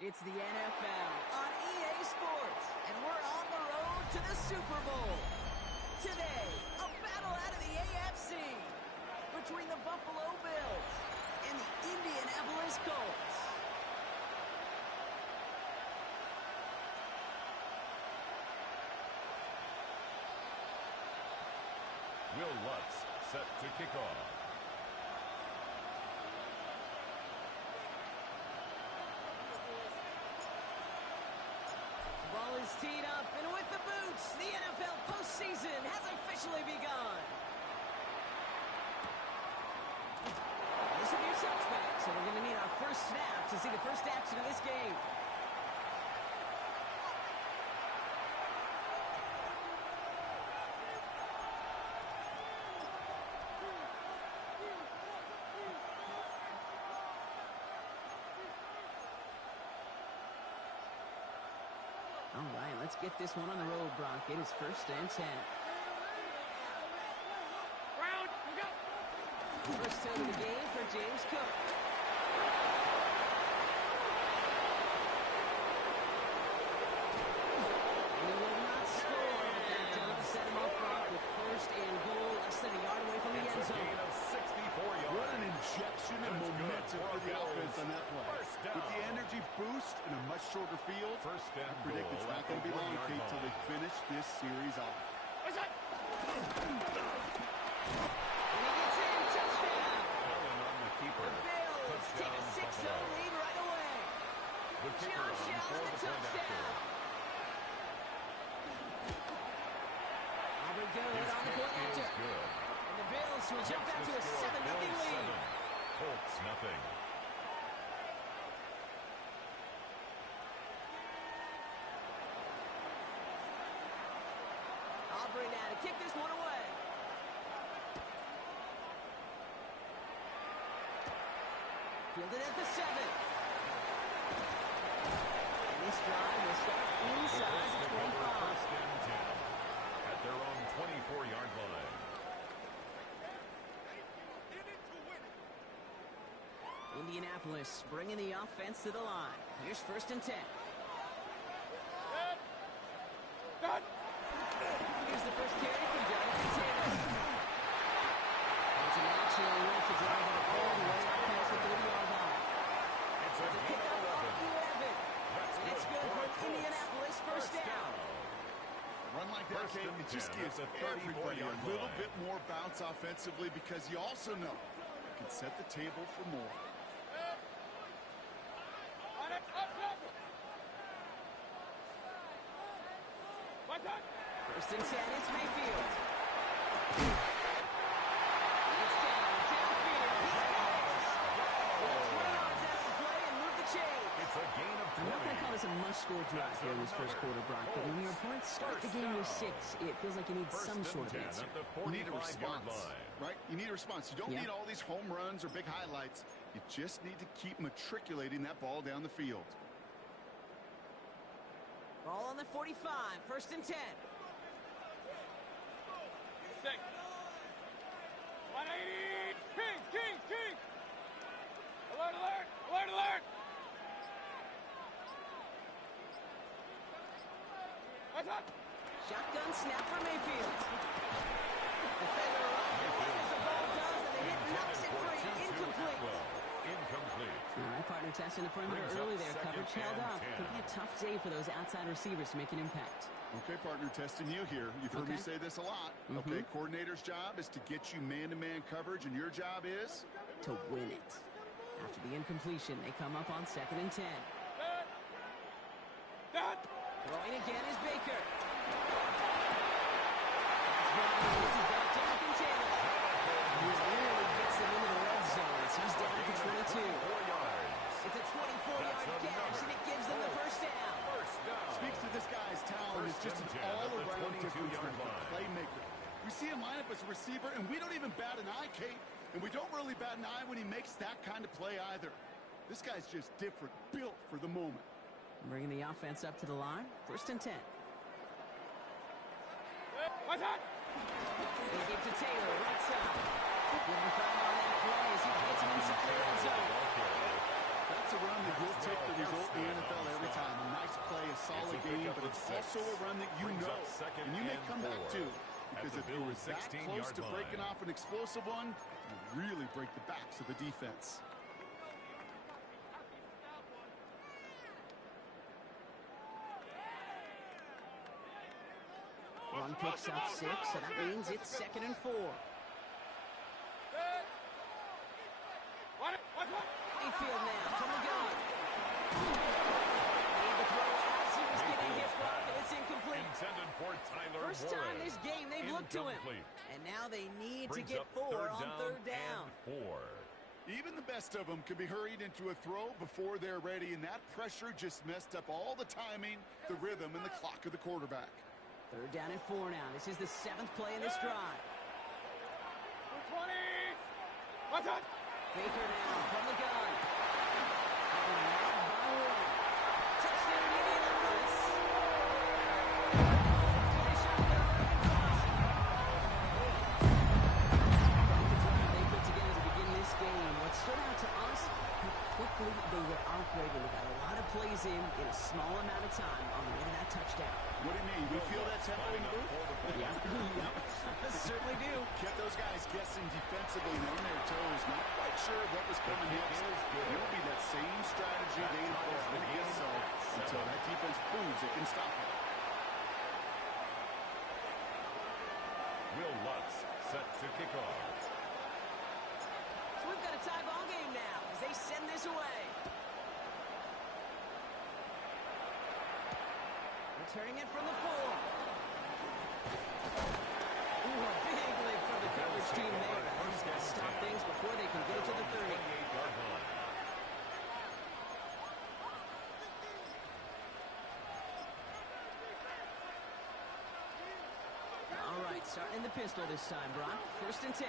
It's the NFL on EA Sports, and we're on the road to the Super Bowl. Today, a battle out of the AFC between the Buffalo Bills and the Indianapolis Colts. Will Lutz set to kick off. Ball is teed up, and with the boots, the NFL postseason has officially begun. This will be a touchback, so we're going to need our first snap to see the first action of this game. All right, let's get this one on the road, Brock. It is 1st and 10. Round, go. First out of the game for James Cook. He will not score, but that does set him up, Brock, with 1st and goal, less than a yard away from the end It's a gain zone. of 64 yards. What an injection and momentum for the offense on that play. With the energy boost in a much shorter field, First and I predict it's not going to be long, Kate, till they finish this series off. What's that? And he gets in, touchdown. Allen on the keeper. The Bills take a 6-0 lead right away. The kicker on Josh Allen, for the the point touchdown. after. Aubrey good on the point His kick after. is good. And the Bills will jump That's out to the a score. 7-0 Bills lead. 7, Colts nothing. Aubrey now to kick this one away. Fielded at the 7. And this drive will start inside the 25. First and 10 at their own 24-yard line. Indianapolis bringing the offense to the line. Here's 1st and 10. Done. Here's the first carry from Jonathan Taylor. It's a natural look to drive it all the way up past the 30-yard line. It's a It's a gain pickup of of 11. 11. That's And it's good for for the Colts. Indianapolis first down. Run like that, First Kate, and it just 10 gives at the 34 everybody a yard little line. bit more bounce offensively because you also know you can set the table for more. On it, up. What's that? 1st and 10, it's Mayfield. It's downfield. He's got it. Well, 20 yards out of the play and move the chain. It's a gain of 20. I'm not going to call this a must-score drive here in this first quarter, Brock, but when your opponents start the game with 6, it feels like you need First some and sort of 10 answer. at the You need a 45-yard response, line. right? You need a response. You don't Yeah. need all these home runs or big highlights. You just need to keep matriculating that ball down the field. Ball on the 45, 1st and 10. 6. 180. Kings. Alert. What's that? Shotgun snap for Mayfield. Defender runs away as the ball does, and the hit knocks it free. Incomplete. Incomplete. All right, partner, testing the perimeter Brings up early there. second Coverage held and up. 10. Could be a tough day for those outside receivers to make an impact. Okay, partner, testing you here. You've heard me Okay. say this a lot. Okay, coordinator's job is to get you man-to-man coverage, and your job is? To win it. After the incompletion, they come up on 2nd and 10. Done. Throwing again is Baker. That's Brown. This is back Jonathan Taylor. He really gets them into the red zone as he's down at the 22. 4 yards. It's a 24-yard catch, and it gives them the first down. First down. Speaks to this guy's talent. It's First just and an 10 at the all-around 22-yard difference maker, line. playmaker. We see him line up as a receiver, and we don't even bat an eye, Kate. And we don't really bat an eye when he makes that kind of play either. This guy's just different, built for the moment. Bringing the offense up to the line. 1st and 10. What's that? They give to Taylor, right side. Give him 5 on that play as he gets him inside the red zone. That's a run that will take the result in the NFL also a run that you Brings know, up second and you may and come back 4 to. at Because the if you were Bills' that 16-yard close to line. breaking off an explosive one, you really break the backs of the defense. Run picks up 6, so that means it's 2nd and 4. Mayfield now from the gun. Made the throw as he was getting hit block, and it's incomplete. Intended for Tyler First time Warren. this game they've looked to him. Incomplete. And now they need to Brings get up 4 on third down. and 4. Even the best of them can be hurried into a throw before they're ready, and that pressure just messed up all the timing, the rhythm, and the clock of the quarterback. Third down and 4 now. This is the 7th play in this drive. 20. Watch out. Baker now from the gun. Touchdown, Indianapolis. Finish up their opening drive. The drive they put together to begin this game. What stood out to us, how quickly they were operating. They got a lot of plays in a small amount of time on the way to that touchdown. What do you mean? We feel that tempo in the booth? Yeah, certainly do. Kept those guys guessing defensively on their toes, not quite sure what was coming next. It will be that same strategy they enforce against so until that defense proves it can stop it. Will Lutz set to kick off. So we've got a tie ball game now as they send this away. Returning it from the 4. Ooh, a big lick from the coverage team there. He's got to stop things before they can get it to the 30. 28-yard line. All right, starting in the pistol this time, Brock. 1st and 10.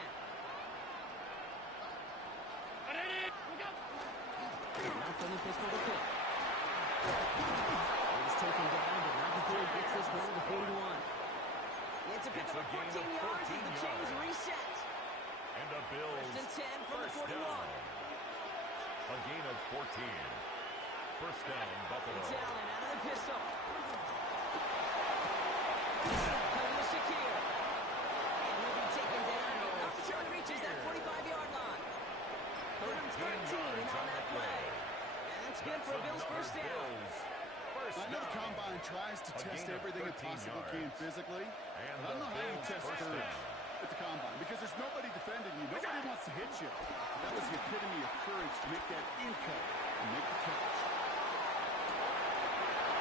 Now from the pistol to kick. He's taken down, but not before he gets this one to the 41. It's a pick up of 14 yards as the chains reset. And the Bills 1st and 10 from the 41. down. A gain of 14. First down, Buffalo. It's Allen out of the pistol. Cover Shakir. And he'll be taken down not until he reaches that 45-yard line. 3rd and 13 on that play. And that's good for a Bills first down. I know the Combine tries to test everything it possibly can physically, but I don't know how you test courage at the Combine because there's nobody defending you. Nobody wants to hit you. That was the epitome of courage to make that in-cut and make the catch.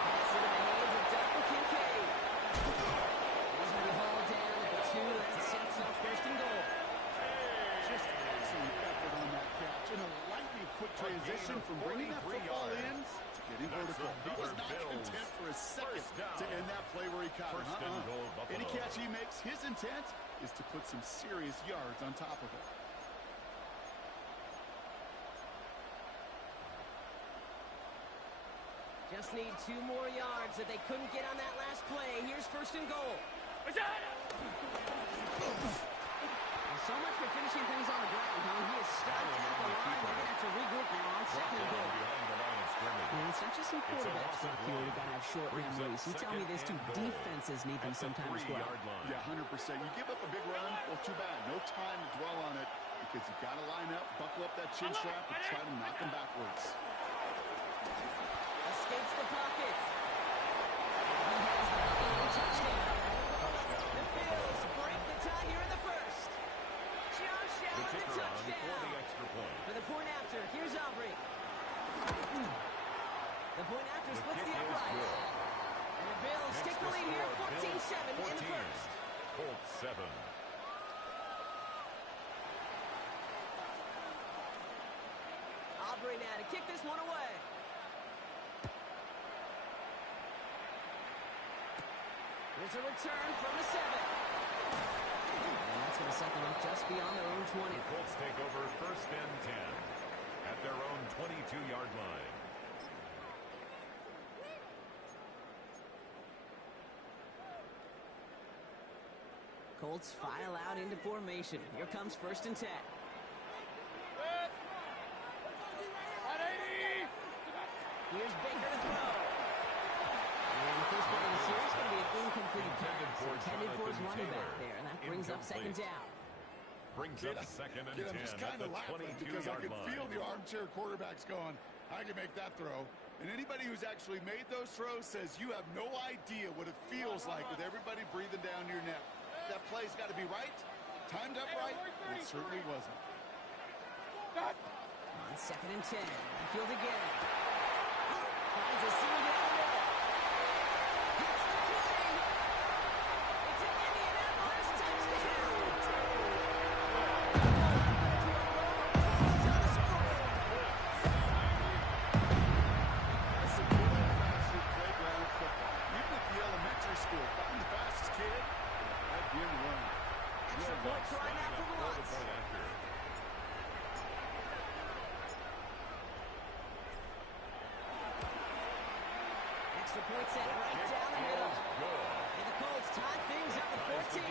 Pass into the hands of Dalton Kincaid. He's going to be hauled down at the 2. That sets up 1st and goal. Just excellent effort on that catch and a lightning quick transition from bringing that football in to getting vertical. He was not content for a second to end that play where he caught it. Any catch he makes, his intent is to put some serious yards on top of it. Just need 2 more yards that they couldn't get on that last play. Here's 1st and goal. So much for finishing things on the ground. He is stopped at the line. They're going to have to regroup now on 2nd and goal. And it's not just some quarterbacks back here that got to have short memories. You tell me this too. Defenses need them sometimes as well. Yeah, 100%. You give up a big run, well, too bad. No time to dwell on it because you got to line up, buckle up that chin strap, and try to knock them backwards. Escapes the pocket. He has the Buffalo touchdown. The Bills break the tie here in the 1st. Josh Allen the touchdown. For the point after, here's Aubrey. The point after splits the upright. And the Bills take the lead here, 14-7 in the 1st. Colts 7. Aubrey now to kick this one away. There's a return from the 7. And that's going to set them up just beyond their own 20. The Colts take over 1st and 10 at their own 22-yard line. Colts file out into formation. Here comes 1st and 10. Here's Baker to throw. And first play of the series is going to be an incomplete pass. Intended for his running back there, and that brings up second down. Brings up second and 10 I'm just kind of laughing because I can feel the armchair quarterbacks going, I can make that throw. And anybody who's actually made those throws says you have no idea what it feels like with everybody breathing down your neck. That play's got to be right, timed up right, and it certainly wasn't. On second and 10, field again. Finds a seam down the middle. Hits the 20. It's an Indianapolis touchdown. That's some good old-fashioned playground football. Even at the elementary school, find the fastest kid, let him run. Extra point try now for the Lots. Extra point set right down the middle. And the Colts tie things up at 14.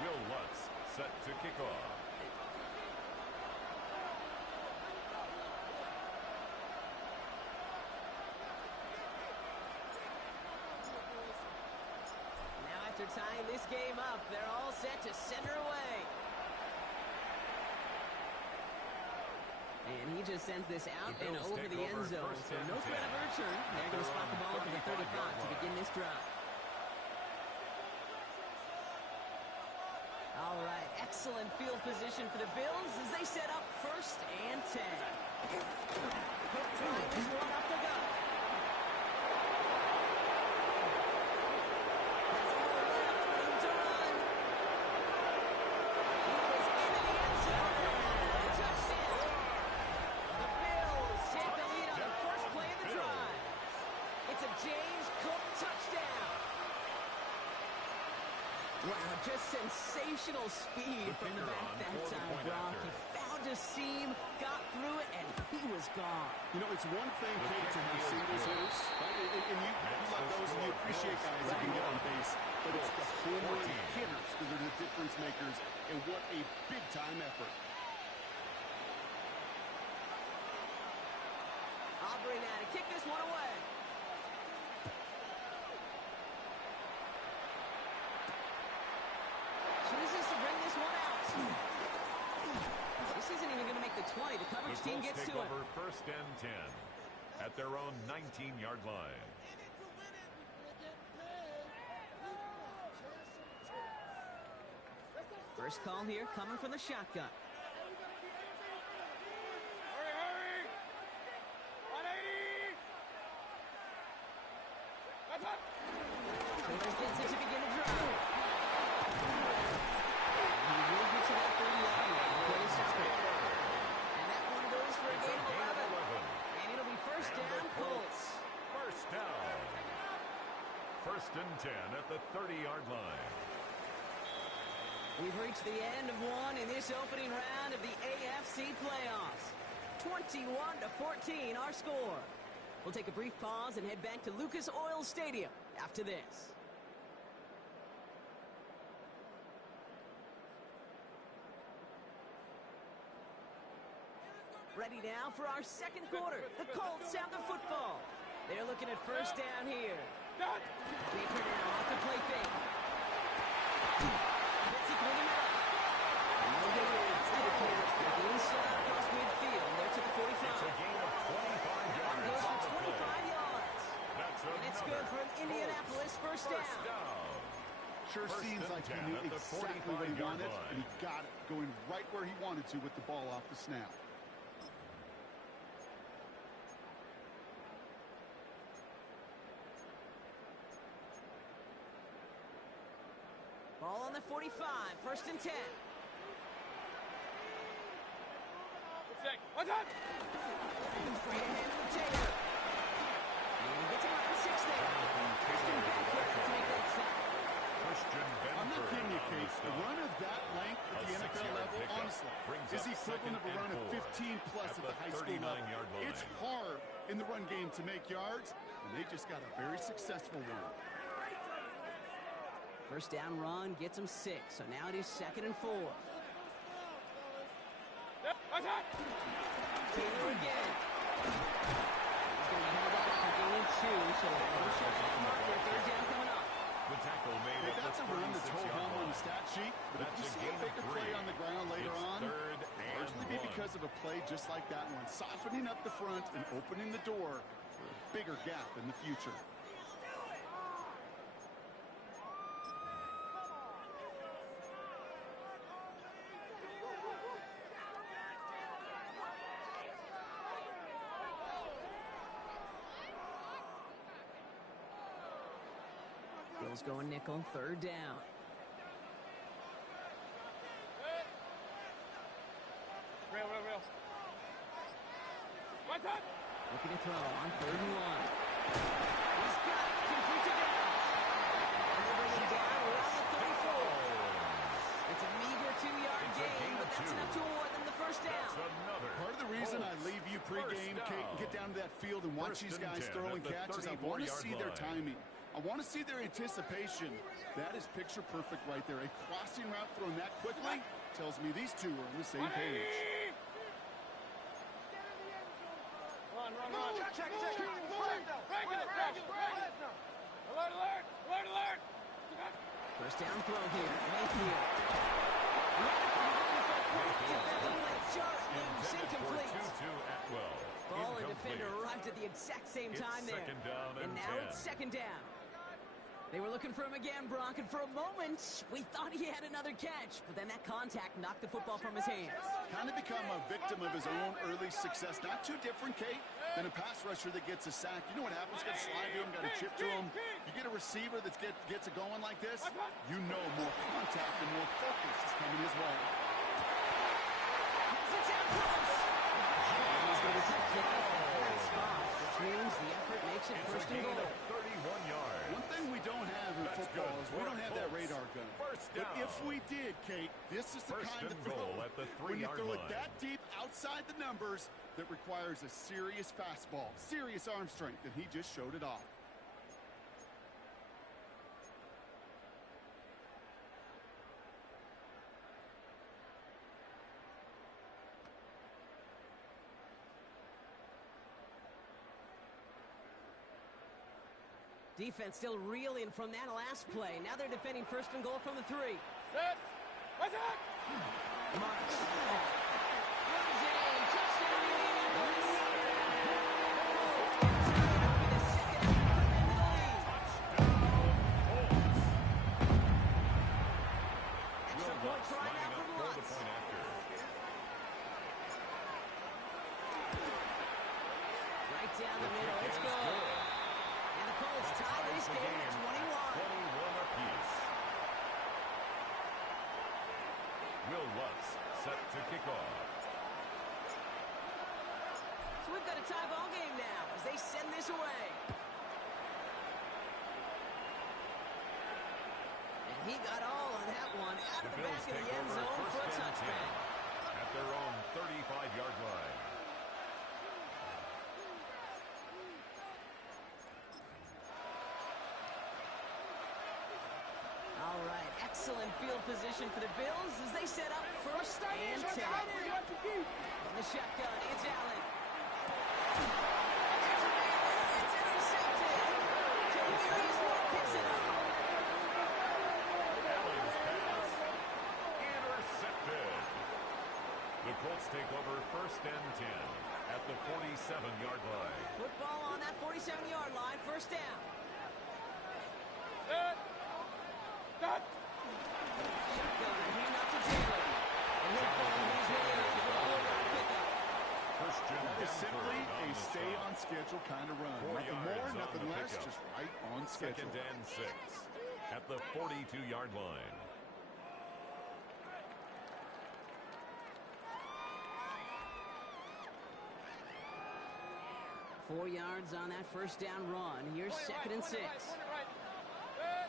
Will Lutz set to kick off. Now after tying this game up, they're all set to center away. And he just sends this out and over the end zone. So no threat of a return. They're going to spot the ball up at the 35 to begin this drive. All right, excellent field position for the Bills as they set up first and 10. Cook trying this one up the gut. Has all the left, room to run. He is into the end zone. Touchdown. The Bills take the lead on the first play of the drive. It's a James Cook touchdown. Wow, just sensational speed from the back that time, Brock. He found a seam, got through it, and he was gone. You know, it's one thing, Kate, to have singles hitters, right? And you love those and you appreciate guys that can get on base. But it's the home run hitters that are the difference makers, and what a big-time effort. Aubrey now to kick this one away. Chooses to bring this one out. This isn't even going to make the 20. The coverage team gets to it. First and 10 at their own 19-yard line. First call here coming from the shotgun. Hurry! 180! That's up! Taylor gets it to begin the drive. He will get to that 30-yard line before they stop it. And that one goes for a gain of 11. And it'll be first down, Colts. First down. First and 10 at the 30-yard line. We've reached the end of one in this opening round of the AFC playoffs. 21-14 our score. We'll take a brief pause and head back to Lucas Oil Stadium after this. Ready now for our second quarter. The Colts have the football. They're looking at first down here. Baker now off the play fake. Hits it through the middle. No gain to the Colts. The inside across midfield. They're to the 45. It's a gain of 25 yards. That goes for 25 yards. And it's good for an Indianapolis first down. Sure seems like he knew exactly what he wanted, and he got it, going right where he wanted to with the ball off the snap. Ball on the 45, first and 10. What's up? Straight ahead to Taylor. And he gets him up to 6 there. Christian Benford to make that stop. I'm not kidding you, Kate. The run of that length at the NFL level, honestly, is the equivalent of a run of 15-plus at the high school level. It's hard in the run game to make yards, and they just got a very successful one. First down run gets him 6, so now it is second and 4. What's up? Taylor again. He's going to be held up for gain 2, so we'll check that mark here. Third down coming up. The tackle made Hey, at that's the a run that's 36-yard home on line. the stat sheet, but That's if you a see gain a of bigger 3. play on the ground later It's on, third and largely be 1. because of a play just like that one, softening up the front and opening the door for a bigger gap in the future. Bills going nickel, third down. Real. Right side. Looking to throw on third and 1. He's got it, complete to Downs. And they bring him down around the 34. It's a meager 2-yard gain, but that's enough to award them the first down. Part of the reason I leave you pregame, Kate, and get down to that field and watch these guys throw and catch is I want to see their timing. I want to see their anticipation. That is picture perfect right there. A crossing route thrown that quickly tells me these two are on the same page. Run. Check. Alert. First down throw here, Mayfield. Defensive play, short, loose, incomplete. Ball and defender arrived at the exact same time there. And now it's second down. They were looking for him again, Brock, and for a moment, we thought he had another catch, but then that contact knocked the football from his hands. Kind of become a victim of his own early success. Not too different, Kate, than a pass rusher that gets a sack. You know what happens? Got to slide to him, got to chip to him. You get a receiver that gets it going like this, you know more contact and more focus is coming his way. It's out close. And he's going to take the right spot, which means the effort makes it first and goal. 31 yards. One thing we don't have in football is we don't have that radar gun. But if we did, Kate, this is the kind of throw when you throw it that deep outside the numbers that requires a serious fastball, serious arm strength, and he just showed it off. Defense still reeling from that last play. Now they're defending first and goal from the 3. Set. Right side. Marks. Runs in. Touchdown, Indianapolis. The Colts can tie it up with a second after cutting into the lead. Extra point try now from Lutz. Right down the middle. It's good. And the Colts tie this game at 21. 21 apiece. Will Lutz set to kick off. So we've got a tie ball game now as they send this away. And he got all on that one out of the back of the end zone for a touchback. At their own 35-yard line. All right, excellent field position for the Bills as they set up first and 10. From the shotgun, it's Allen. And there's a man there. It's intercepted. Demarius Moore picks it up. Allen's pass intercepted. The Colts take over first and 10 at the 47-yard line. Football on that 47-yard line, first down. Set. Cut. Shotgun, hand off to Taylor. And he'll follow his way in for a hold-on pickup. Christian That is simply Denford a the stay stop. on schedule kind of run. 4 Nothing yards more, on nothing the less, pickup. just right on schedule. Second and 6 at the 42-yard line. Four yards on that first down run. Here's second and 6. Right. Set.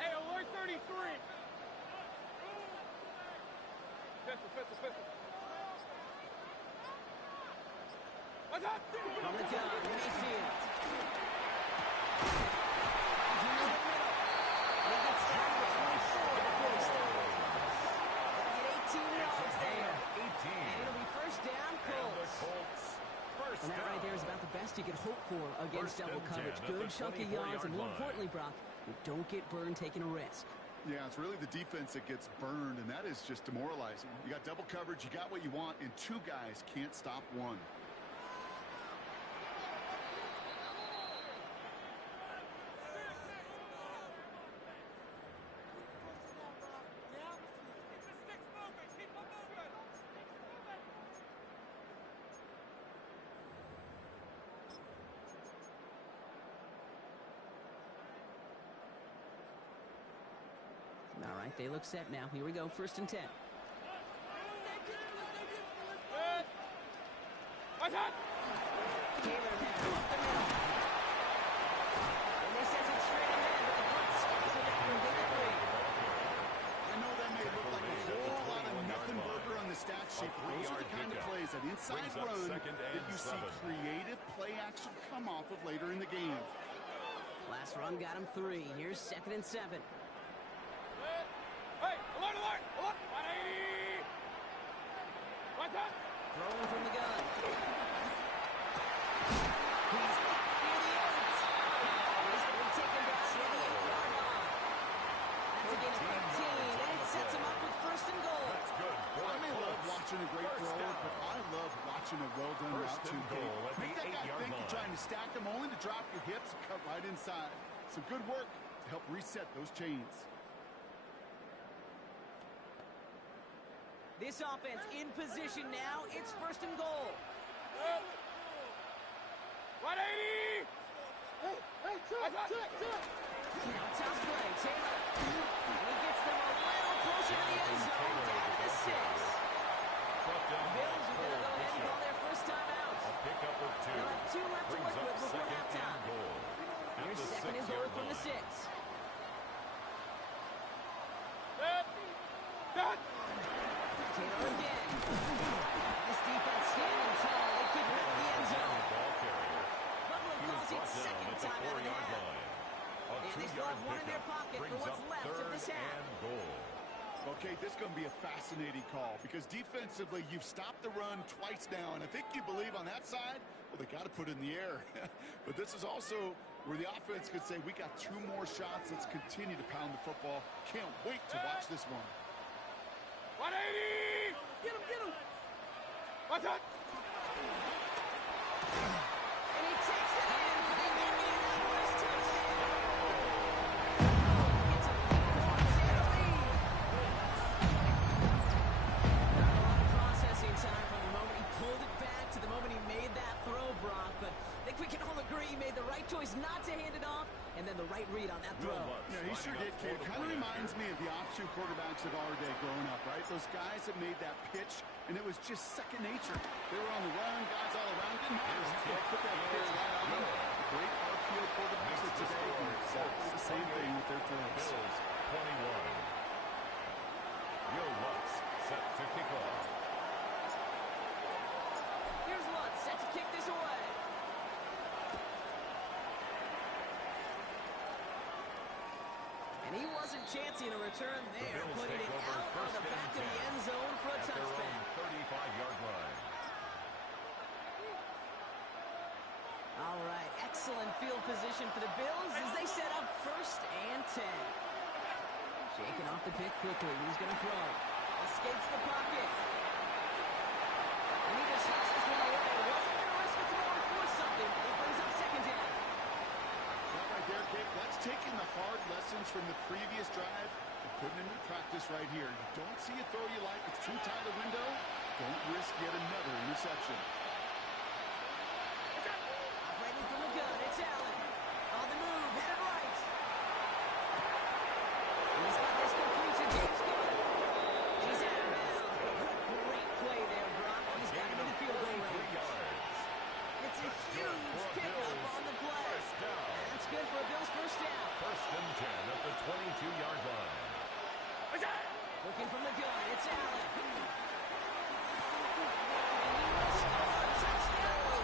Hey, alert 33. Pistol. What's up? From the gun, Mayfield. He's in the middle. And he gets down to 24 before he stops. They'll get 18 yards there. 18. And it'll be first down, And the Colts. Colts best you could hope for against double coverage. Good chunky yards, and more importantly, Brock, you don't get burned taking a risk. Yeah, it's really the defense that gets burned, and that is just demoralizing. You got double coverage, you got what you want, and two guys can't stop one. All right, they look set now. Here we go, 1st and 10. What's up? Taylor now up the middle. And he sends it straight ahead, but the front stops it from big 3. I know that may look like a whole lot of nothing burger on the stat sheet, but those are the kind of plays, that inside run, that you see creative play action come off of later in the game. Last run got him 3. Here's 2nd and 7. Hey, alert, alert, alert! 180! What's up? Throwing from the gun. He's near the end. He's going to be taken down near the 8-yard line. That's a gain of 15, and it sets him up with 1st and goal. I may love watching a great throw, but I love watching a well-done route to goal. Make that guy think you're trying to stack them, only to drop your hips and cut right inside. Some good work to help reset those chains. This offense in position now. It's 1st and goal. 180! Now tough play. Taylor. And he gets them a little closer to the end zone. Down to the 6. The Bills are going to go ahead and call their first time out. A pickup of 2. They'll have 2 left to work with before halftime. Here's 2nd and goal from the 6. Taylor again. This defense standing tall. They keep him out of the end zone. Buffalo calls it 2nd time out of the half. And they still have 1 in their pocket for what's left of this half. Okay, this is going to be a fascinating call because defensively, you've stopped the run twice now, and I think you believe on that side, well, they got to put it in the air. But this is also where the offense could say, we got 2 more shots. Let's continue to pound the football. Can't wait to watch this one. 180! Get him, get him! What's up? And he takes it in for the Indianapolis touchdown. It's a big points and a lead. Not a lot of processing time from the moment he pulled it back to the moment he made that throw, Brock. But I think we can all agree he made the right choice not to hand it off, and then the right read on that throw. Yeah, he sure did, kid. Kind of reminds me of the offshoot quarterbacks of our day growing up, right? Those guys that made that pitch, and it was just second nature. They were on the run, guys all around. Didn't matter. They put that pitch right on them. The great RPO quarterbacks of today do exactly the same thing with their throws. Bills 21. Will Lutz set to kick off. Here's Lutz set to kick this away. And he wasn't chancing a return there, putting it out on the back of the end zone for a touchback. 35-yard line. All right, excellent field position for the Bills as they set up 1st and 10. Shaking off the pick quickly. He's going to throw. Escapes the pocket. And he just hits this one away. Wasn't going to risk a throw and force something. It brings up 2nd down. That right there, Kate, that's taking the hard lessons from the previous drive and putting it into practice right here. You don't see a throw you like, it's too tight a window, don't risk yet another interception. Operating from the gun, it's Allen. On the move, headed right. He's got this complete to James Gibbons. He's out of bounds, but what a great play there, Brock. He's got him in the field goal range. It's a huge pickup on the play. That's good for a Bills first down. 1st and 10 at the 22-yard line. Looking from the gun, it's Allen. And he will score. Touchdown!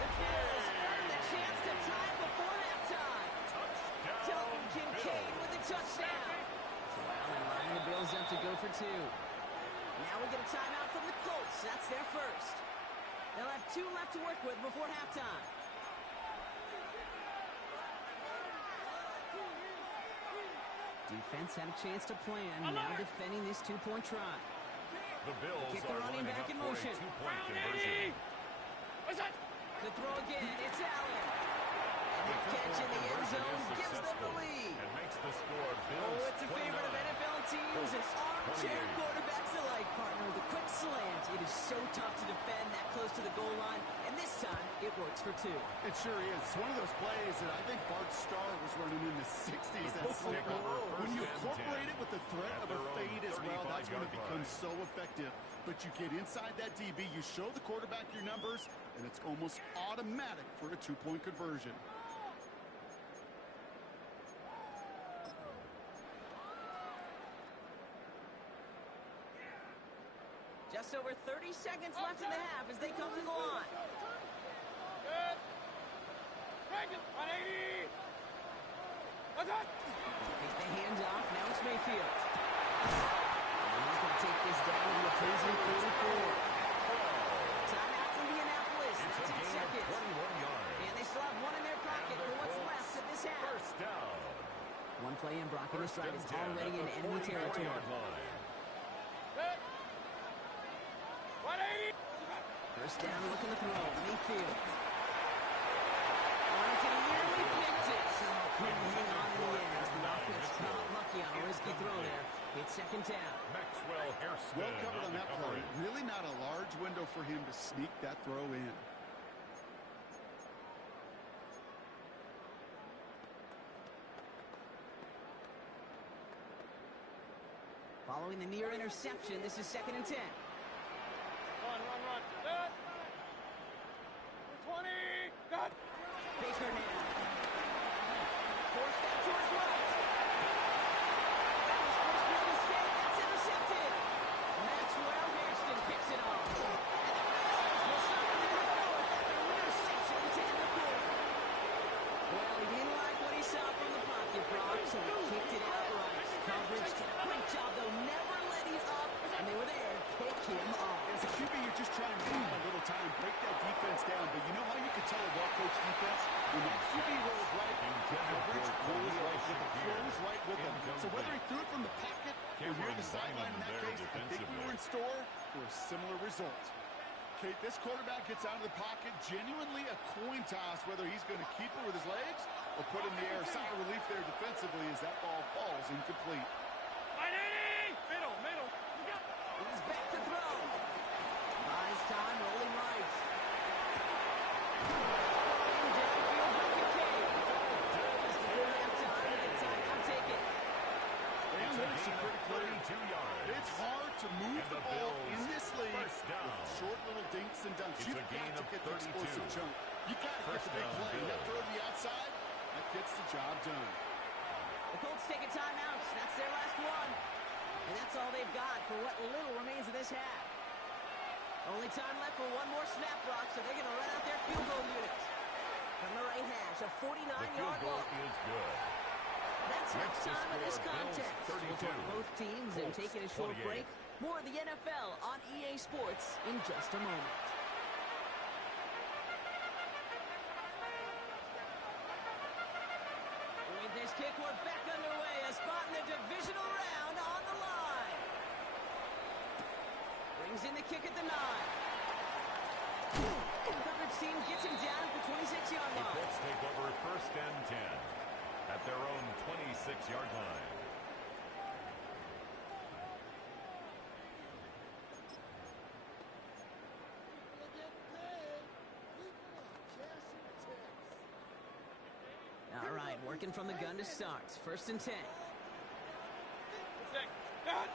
The Bills earn the chance to tie before halftime. Dalton Kincaid with the touchdown. So Allen lining the Bills up to go for 2. Now we get a timeout from the Colts. That's their first. They'll have 2 left to work with before halftime. Defense had a chance to plan. Now defending this 2-point try. The Bills Kick the are running lining back up in for a motion. 2-point conversion. The throw again. It's Allen. And the catch in the end zone gives them the lead. And makes the score Bills Oh, it's a favorite of 29. NFL teams and armchair quarterbacks alike, partner. The quick slant. It is so tough to defend that close to the goal line, and this time it works for 2. It sure is. It's one of those plays that I think Bart Starr was running in the 60s. That slant. When you incorporate it with the threat of a fade as well, that's when it becomes so effective. But you get inside that DB, you show the quarterback your numbers, and it's almost automatic for a 2-point conversion. Just over 30 seconds left in the half as they come to the line. Good. 180. What's that? Take the hands off. Now it's Mayfield. And he's going to take this down to the opposing 44. Timeout Indianapolis. That's in seconds. 21 yards. And they still have 1 in their pocket for what's left of this half. First down. One play in blocking this drive is already in enemy territory. Good. 180. First down, looking to throw. Mayfield. On to the nearly picked it. Couldn't hang on in the end. The offense got lucky on a risky throw there. It's second down. Maxwell Hairston Well covered on that play. coverage. Really not a large window for him to sneak that throw in. Following the near interception, this is 2nd and 10. Run. Good. 20. Good. Baker now. Forced that to his right. That was first field mistake. That's intercepted. Maxwell Hairston picks it off. And the Bills will stop him in the 4th after an interception to end the quarter. Well, he didn't like what he saw from the pocket, Brock, so he kicked it outright. Coverage did a great job, though. Never let him up, and they were there to pick him off. As a QB, you're just trying to gain a little time, break that defense down. But you know how you can tell a well-coached defense? When the QB rolls right, the coverage rolls right with it, flows right with them. So whether he threw it from the pocket or near the sideline in that case, I think we were in store for a similar result. Okay, this quarterback gets out of the pocket, genuinely a coin toss whether he's going to keep it with his legs or put it in the air. Sigh of relief there defensively as that ball falls incomplete. 180. Middle. He's back to throw. Buys time, rolling right. Throwing downfield by Kincaid. Just before halftime, we get timeout taken. Analytics are pretty clear. 32 yards. It's hard to move And the the ball Bills in this league first down. with short little dinks and dunks. It's You've a gain got to of get the 32. explosive jump. You got to get First the big down, play. And that Bills. throw to the outside, that gets the job done. The Colts take a timeout. That's their last one. And that's all they've got for what little remains of this half. Only time left for one more snap, Brock, so they're going to run out their field goal unit. From the right hash, a The field 49-yard goal line. is good. That's Makes the halftime of this score Bills contest. 32, We'll join both teams and Colts taking a short 28. break. More of the NFL on EA Sports in just a moment. With this kick, we're back underway. A spot in the divisional round on the line. Brings in the kick at the 9. Coverage team gets him down at the 26-yard The line. Colts take over first and 10 at their own 26-yard line. All right, working from the gun to start. First and 10. 6. Good.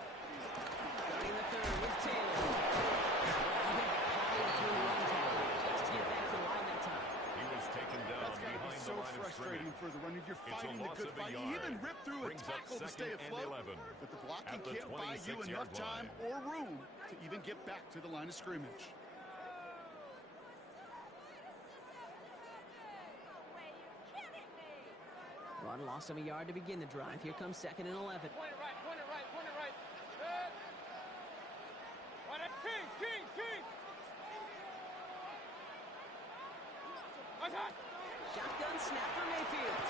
Starting the third with Taylor. He had to power through one tackle just to get back to the line that time. He was taken down That's got to be behind so the line of frustrating scrimmage. for the runner. You're It's a fighting the loss good of a fight. You yard. even rip through a Brings up tackle to second stay and afloat. 11 But the blocking at the can't buy you 26-yard enough time line. or room to even get back to the line of scrimmage. Run lost him a yard to begin the drive. Here comes second and 11. Point it right. Good. King. Shotgun snap for Mayfield.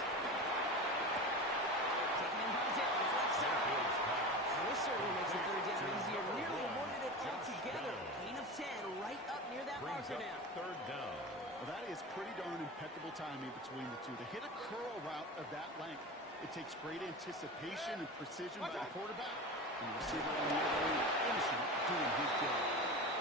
Taking him by Downs, left side. Now this certainly makes the third down easier. Nearly avoided it altogether. Gain of 10 right up near that marker now. Third down. Well, that is pretty darn impeccable timing between the two. To hit a curl route of that length, it takes great anticipation and precision by the quarterback. And the receiver on the other end finishing it, doing his job.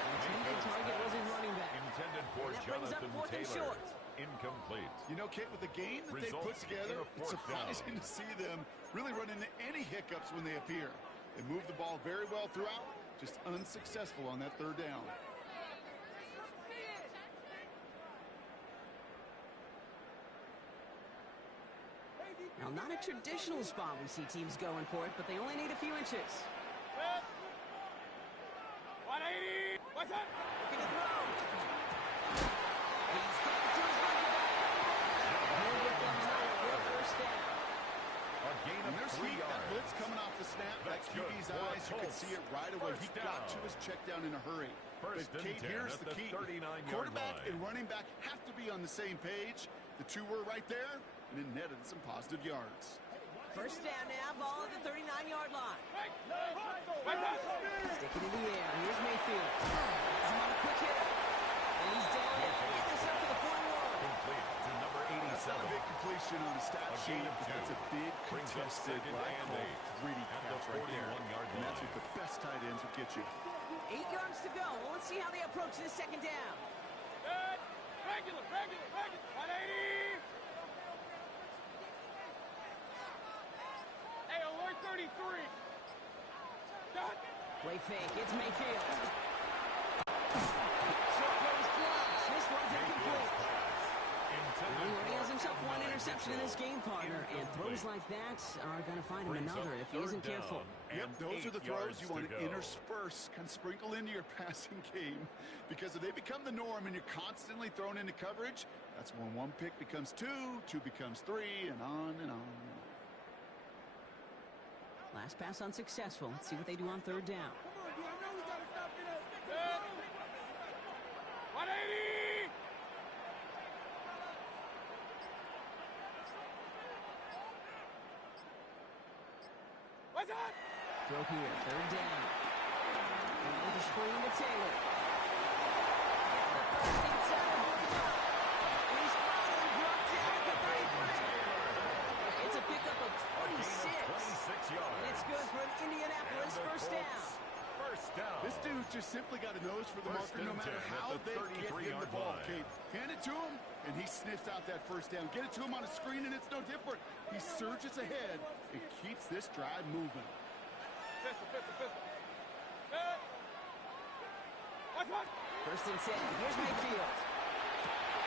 The intended target was his running back. Intended for And that brings up Jonathan fourth and Taylor. short. Incomplete. You know, Kate, with the game that they put Results together, in a it's fourth down. surprising to see them really run into any hiccups when they appear. They move the ball very well throughout, just unsuccessful on that third down. Now, not a traditional spot we see teams going for it, but they only need a few inches. 180. What's up? Looking to throw. He's got it to his running back. He'll get them enough for a first down. A gain And of there's 3 heat. That yards. blitz coming off the snap, that That's good QB's for eyes, you could Colts. see it right away. He First got down. to his check down in a hurry. First But and Kate, 10 here's at the the key. 39-yard Quarterback line. and running back have to be on the same page. The two were right there, and it netted some positive yards. First down now, ball at the 39-yard line. What's up? Stick it in the air. Here's Mayfield. He's on a quick hitter. And he's down. Get this up to the 41. Complete to number That's not a 87. big completion on a stat A sheet, gain of but that's 2. a big Brings up contested, second what I and call 8 gritty at the catch right there. 41-yard And that's line. what the best tight ends will get you. 8 yards to go. Well, let's see how they approach this second down. Good. Regular. 180. Hey, alert 33. Done. Play fake. It's Mayfield. Short throws close. This one's incomplete. He already has himself one interception in this game, partner, and throws like that are going to find him another if he isn't careful. Yep, those are the throws you want to intersperse, kind of sprinkle into your passing game, because if they become the norm and you're constantly thrown into coverage, that's when one pick becomes two becomes three, and on and on and on. Last pass unsuccessful. Let's see what they do on third down. Good. 180. What's up? Throw here, third down. And with the screen to Taylor. Gets the first inside of 45. And he's finally brought down at the 33. It's a pickup of 26. 26 yards. And it's good for an Indianapolis And the first down. Colts First down. This dude just simply got a nose for the First marker no and matter 10 at how the they get him the 33-yard ball. line. Kate, hand it to him, and he sniffs out that first down. Get it to him on a screen, and it's no different. He surges ahead and keeps this drive moving. Pistol. Good. What's up? First and 10. Here's Mayfield.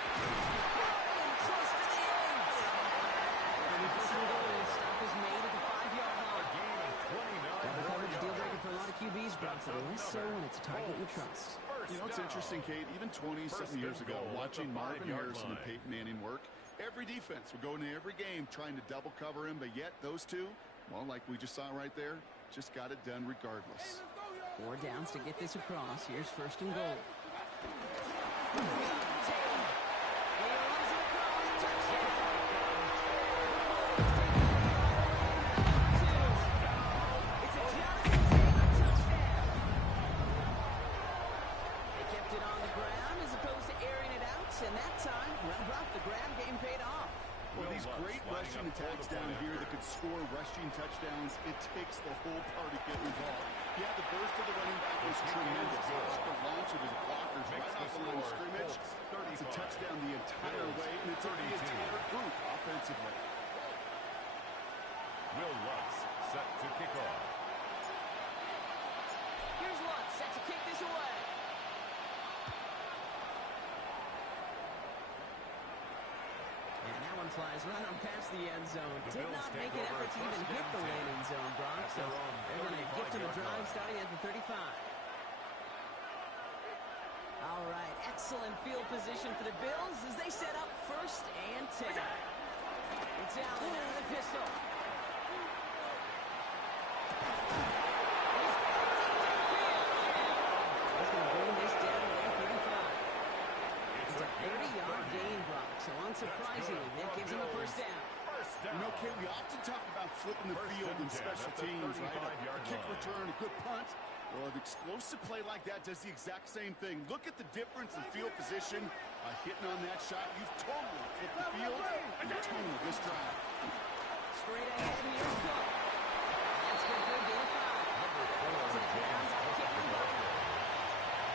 And close to the edge. And the first and goal. Stop is made at the 5-yard line. Gain of 29 Double coverage deal yards. breaker for a lot of QBs, but less so when it's a target you trust. You know, it's interesting, Kate, even 20-something years ago, watching Marvin Harrison and Peyton Manning work, every defense would go into every game trying to double cover him, but yet those two, well, like we just saw right there, just got it done regardless. 4 downs to get this across. Here's first and goal. Taylor. He runs it across. Touchdown. It's a Jonathan Taylor touchdown. They kept it on the ground as opposed to airing it out, and that time, well, Brock, the ground game paid off. Well, these great rushing attacks down here that could score rushing touchdowns, it takes the whole party getting involved. Yeah, the burst of the running back was tremendous. The launch of his blockers right off the line of scrimmage. It's a touchdown the entire way, and it's the entire group offensively. Will Lutz set to kick off. Here's Lutz set to kick this away. And that one flies right on past the end zone. Did not make an effort to even hit the landing zone, Brock. So they're going to gift him a drive starting at the 35. All right, excellent field position for the Bills as they set up first and 10. It's Allen out of the pistol. He's got it deep downfield. He's going to bring this down to their 35. It's a 30-yard gain, Brock. So Okay, we often talk about flipping the field in special teams, right? A kick return, a good punt. Well, an explosive play like that does the exact same thing. Look at the difference in field position. Hitting on that shot, you've totally flipped the field and the tone of this drive. Straight ahead, here's Cook. That's good for a gain of 5. To the ground by Cameron Butler.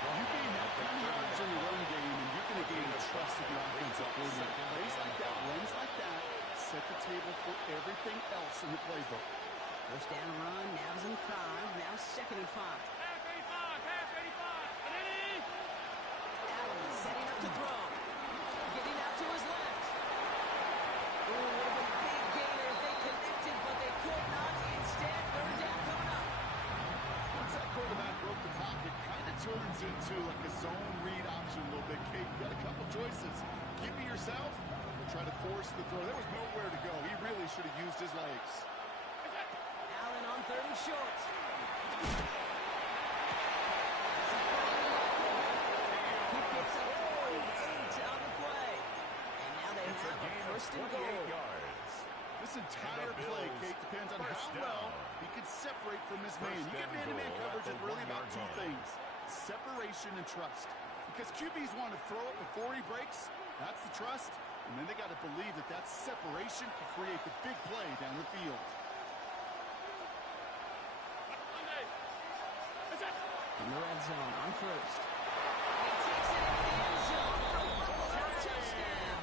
Well, you gain that kind of yards in the run game, and you're going to gain the trust of your offensive coordinator. Plays like that, runs like that, set the table for everything else in the playbook. First down run, now is in 5, now 2nd and 5. Half 85, and it is. Allen setting up to throw. Getting out to his left. Ooh, would have been a big gainer if they connected, but they could not. Instead, 3rd down coming up. Once that quarterback broke the pocket, kind of turns into like a zone read option a little bit. Kate, got a couple choices. Keep it yourself or try to force the throw. There was nowhere to go. He really should have used his legs. Allen on 3rd and short. He picks up 28 on the play. And now they have a 1st and goal. This entire play, Kate, depends on how well he can separate from his man. You get man-to-man coverage, it's really about 2 things. Separation and trust. Because QBs want to throw it before he breaks. That's the trust. And then they got to believe that that separation can create the big play down the field. In the red zone on 1st. He takes it into the end zone for a touchdown.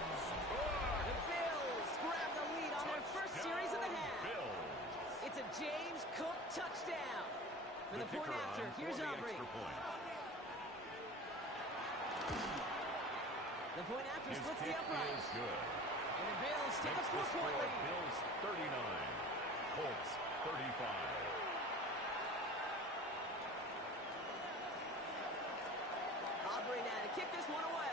The Bills grab the lead on their 1st series of the half. It's a James Cook touchdown. For the point after, here's Aubrey. The point after splits the upright. And the Bills take a 4-point lead. Bills 39, Colts 35. Aubrey now to kick this one away.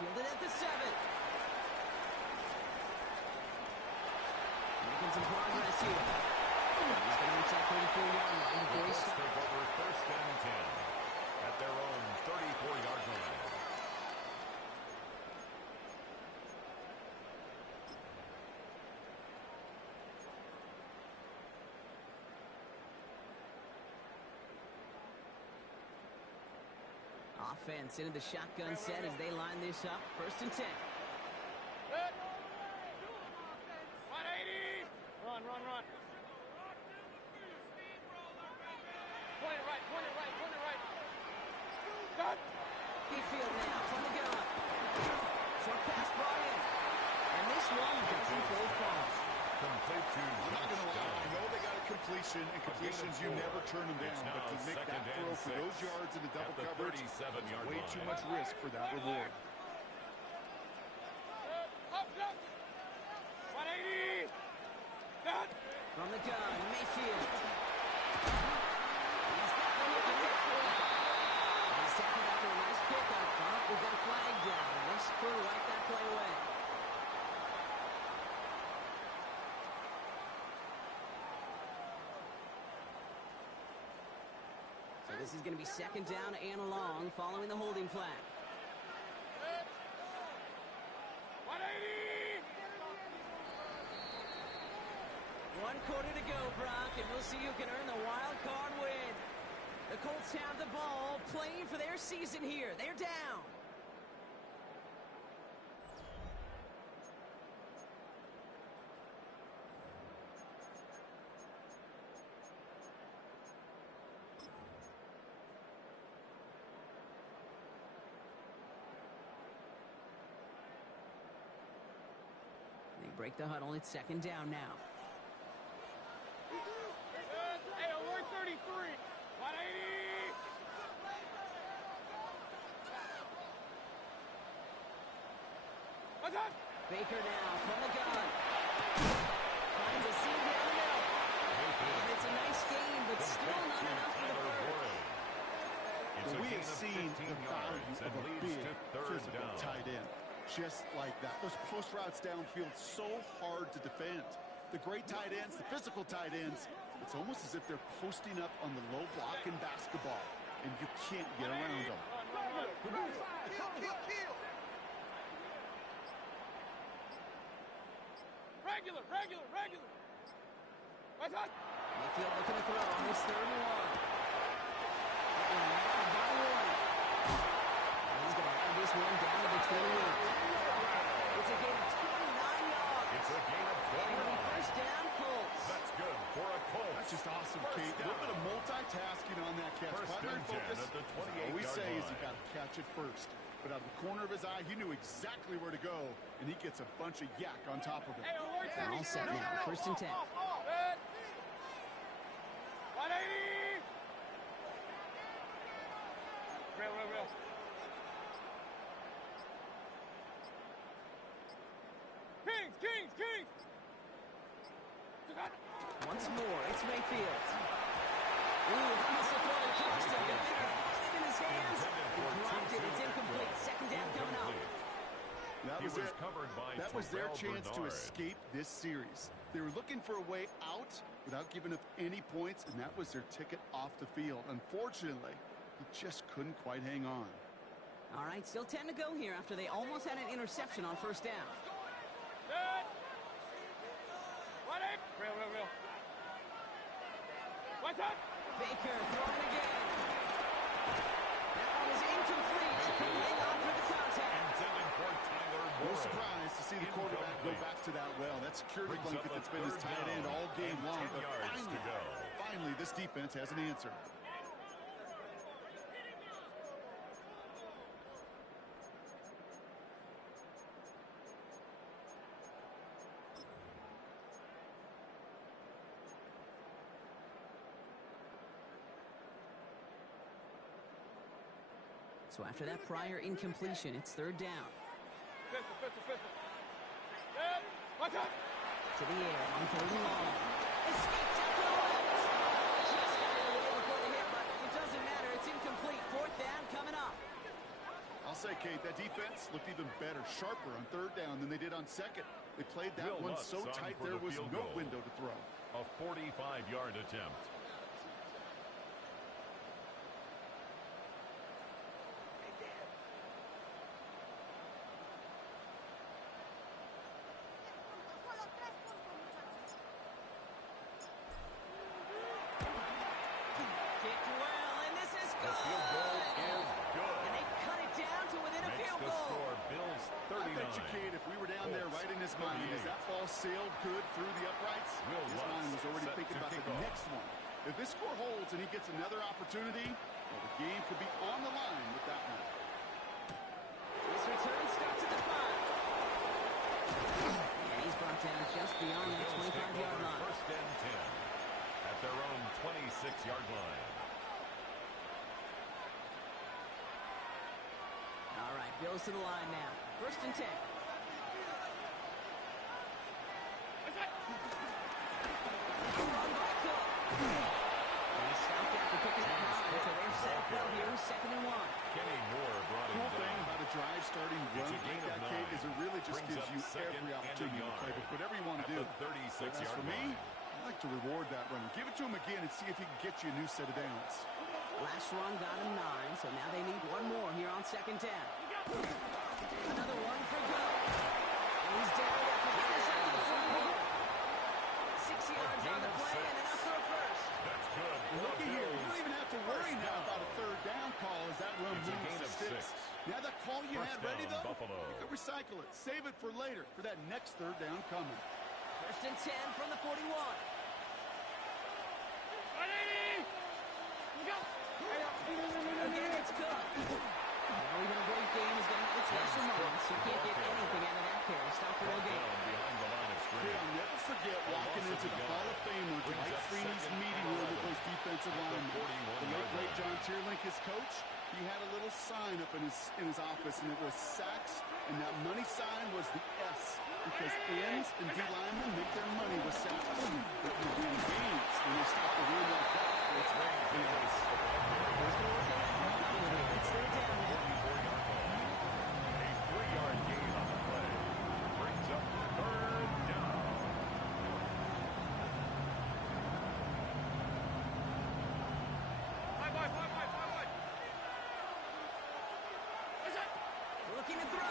Fielded at the 7. Making some progress here. He's going to reach that 34-yard line before he stops. Take over 1st and 10 at their own 34-yard line. Offense into the shotgun set as they line this up. 1st and 10. 180. Run. Point it right. Cut. Mayfield now from the gun. Short pass brought in. And this one doesn't go far. Complete to I'm not going to lie. I know they got a completion, and completions, you never turn them down. But to make that throw for those yards in the double coverage, way too much risk for that reward. 180. Cut. From the gun, Mayfield. He's got the look at it. He's tackled after a nice pickup. But we've got a flag down. This crew wiped that play away. So this is going to be 2nd down and long following the holding flag. 180. 1 quarter to go, Brock, and we'll see who can earn the wild card win. The Colts have the ball, playing for their season here. They're down. They break the huddle. It's 2nd down now. Hey, alert 33. 180. What's up? Baker now from the gun. Finds a seam down the middle. And it's a nice gain, but still not enough for the first. Well, we have seen the value of a big physical tight end. Just like that. Those post routes downfield, so hard to defend. The great tight ends, the physical tight ends, it's almost as if they're posting up on the low block in basketball, and you can't get around them. Regular. What's that? Mayfield looking to throw on this 3rd and 1. By one. And he's going to have this one down to the 28. It's a gain of 29 yards. It's a gain of 29. And it'll be first down, Colts. That's good for a Colts. That's just awesome, Kate. A little bit of multitasking on that catch. First Primary and 10 focus, at the as I always 28-yard say, is you line. got to catch it first. But out of the corner of his eye, he knew exactly where to go, and he gets a bunch of yak on top of it. They're all set now. First and 10. Good. 180. Real. Kings. Once more, it's Mayfield. Ooh, he must have thrown it across him. Defender had it in his hands. He dropped it. It's incomplete. Second down coming up. That was their chance to escape this series. They were looking for a way out without giving up any points, and that was their ticket off the field. Unfortunately, he just couldn't quite hang on. All right, still 10 to go here after they almost had an interception on first down. Good. 180. Real. What's that? Baker throwing again. That one is incomplete. Couldn't hang on through the contact. No surprise to see the quarterback go back to that well. That security blanket that's been his tight end all game long. But finally, this defense has an answer. So after that prior incompletion, it's 3rd down. Pistol. Good. What's that? To the air on 3rd and long. Escapes out to the left. Just got it away before the hit, but it doesn't matter. It's incomplete. 4th down coming up. I'll say, Kate, that defense looked even better, sharper on 3rd down than they did on 2nd. They played that one so tight there was no window to throw. A 45-yard attempt. Sailed good through the uprights. His mind was already thinking about the next one. If this score holds and he gets another opportunity, well, the game could be on the line with that one. This return starts at the 5. And he's brought down just beyond that 25-yard line. First and 10 at their own 26-yard line. All right, Bills to the line now. First and 10. Second and 1. Kenny Moore brought him cool thing about a drive starting run like that, Kate, is it really just gives you every opportunity to play with whatever you want to do. 36-yard for me, I like to reward that run. Give it to him again and see if he can get you a new set of downs. Last run got him 9, so now they need one more here on second down. Another one for go. And he's down after getting us up to the 41. 6 yards on the play and enough for a first. That's good. Looky here. You don't even have to worry now about a 3rd down call as that run moves to 6. Now that call you had ready, though, you can recycle it. Save it for later for that next 3rd down coming. First and 10 from the 41. 180. Go. Again, it's Cook. Now even a great game is going to have its lesser moments. You can't get anything out of that carry. Stop for no gain. Behind the line of scrimmage. I'll never forget walking into the Hall of Famer Dwight Freeney's meeting room with those defensive linemen. The late, great John Tierlink, his coach, he had a little sign up in his office, and it was sacks, and that money sign was the S, because ends and D linemen make their money with sacks. But you win games when they stop the run like that. It's back. It's 3rd down now. A 3-yard gain on the play. Brings up 3rd down. Looking to throw.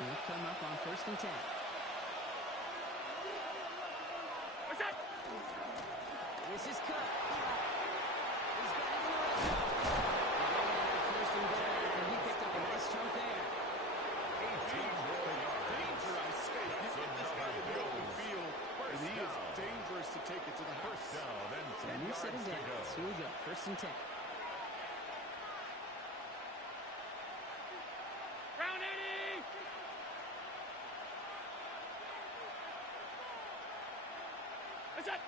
They'll come up on 1st and 10. This is cut. He's got it in the red zone. And 1st and goal after he picked up a nice chunk there. 18 more yards. Danger, I say. You get this guy in the open field, and he is dangerous to take it to the house. First down and 10 And you yards set him to down. go. Here we go. 1st and 10. Round 80! That's it!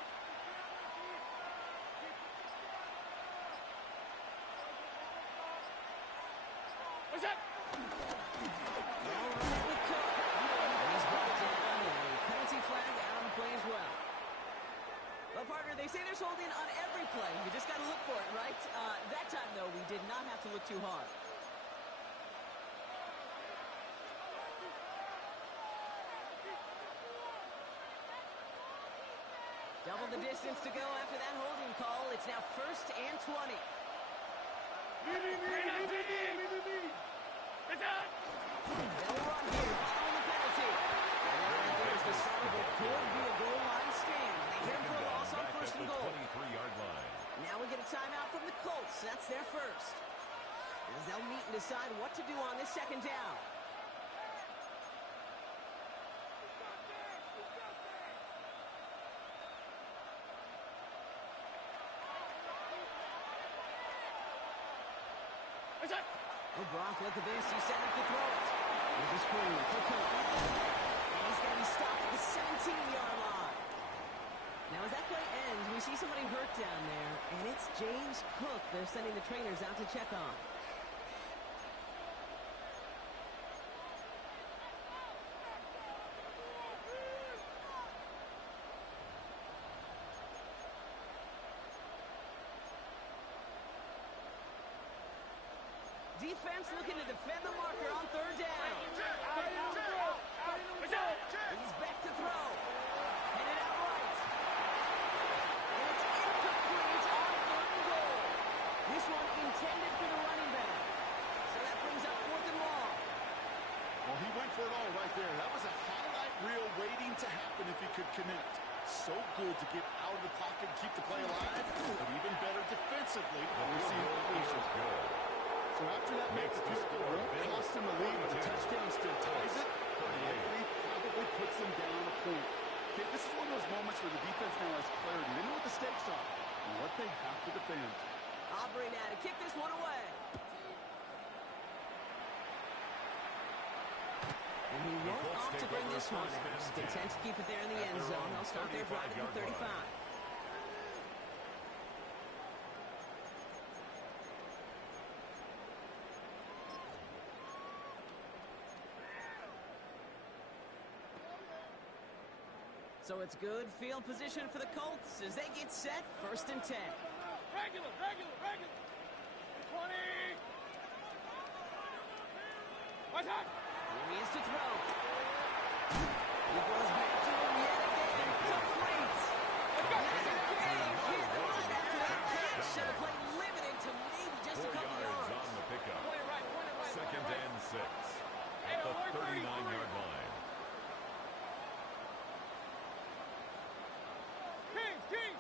What's that? All right with Cook. He's brought down, and a penalty flag out on the play as well. Well, partner, they say there's holding on every play. You just got to look for it, right? That time, though, we did not have to look too hard. Double the distance to go after that holding call. It's now 1st and 20. That's it! They'll run here following the penalty. And there's the start of what could be a goal line stand. They hit him for a loss on 1st and goal. 23-yard line. Now we get a timeout from the Colts. That's their first. As they'll meet and decide what to do on this 2nd down. That's it! Oh, Gronk, look at this. He's set up to throw it. Here's a screen for Cook. And he's going to be stopped at the 17-yard line. Now, as that play ends, we see somebody hurt down there, and it's James Cook they're sending the trainers out to check on. Defense looking to defend the marker on 3rd down. He's back to throw. Headed out right. And it's incomplete on 3rd and goal. This one intended for the running back. So that brings up 4th and long. Well, he went for it all right there. That was a highlight reel waiting to happen if he could connect. So good to get out of the pocket and keep the play alive, but even better defensively when we see completion. So after that makes the field goal, won't cost him a lead, but the touchdown still ties it. Probably puts them down a point. Okay, this is one of those moments where the defense now has clarity. They know what the stakes are and what they have to defend. Aubrey now to kick this one away. And he won't opt to bring this one out. He's content to keep it there in the end zone. They'll start their drive at the 35. So it's good field position for the Colts as they get set 1st and 10. Regular! 20! What's that? Here he is to throw. He goes back to him yet again. Complete. That's a big hit right after that catch. So the play limited to maybe just a 4 couple yards yards. on the pickup. Point it right. 2nd and 6 at the 39-yard line.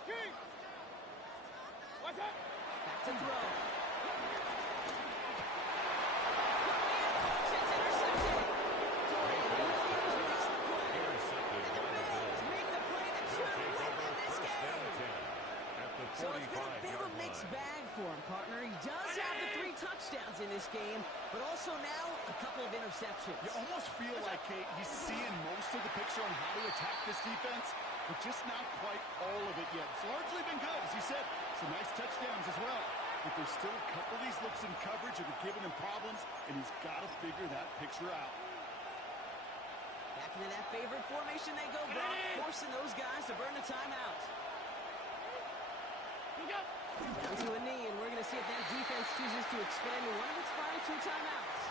Kings! What's that? Back to throw. It's intercepted. Dorian Williams makes the play. Intercepted And the by the Bills Bills. make the play that They'll should take win over them this 1st and game. 10 at the So it's been a bit of a 45-yard mixed line. bag for him, partner. He does have the 3 touchdowns in this game, but also now a couple of interceptions. You almost feel like he's seeing most of the picture on how to attack this defense, but just not quite all of it yet. It's largely been good, as you said. Some nice touchdowns as well. But there's still a couple of these looks in coverage that are giving him problems, and he's got to figure that picture out. Back into that favorite formation they go, Brock, forcing those guys to burn the timeout. Down to a knee, and we're going to see if that defense chooses to expand one of its final 2 timeouts.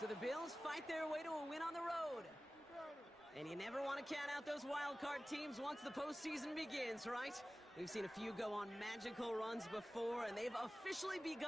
So the Bills fight their way to a win on the road. And you never want to count out those wildcard teams once the postseason begins, right? We've seen a few go on magical runs before, and they've officially begun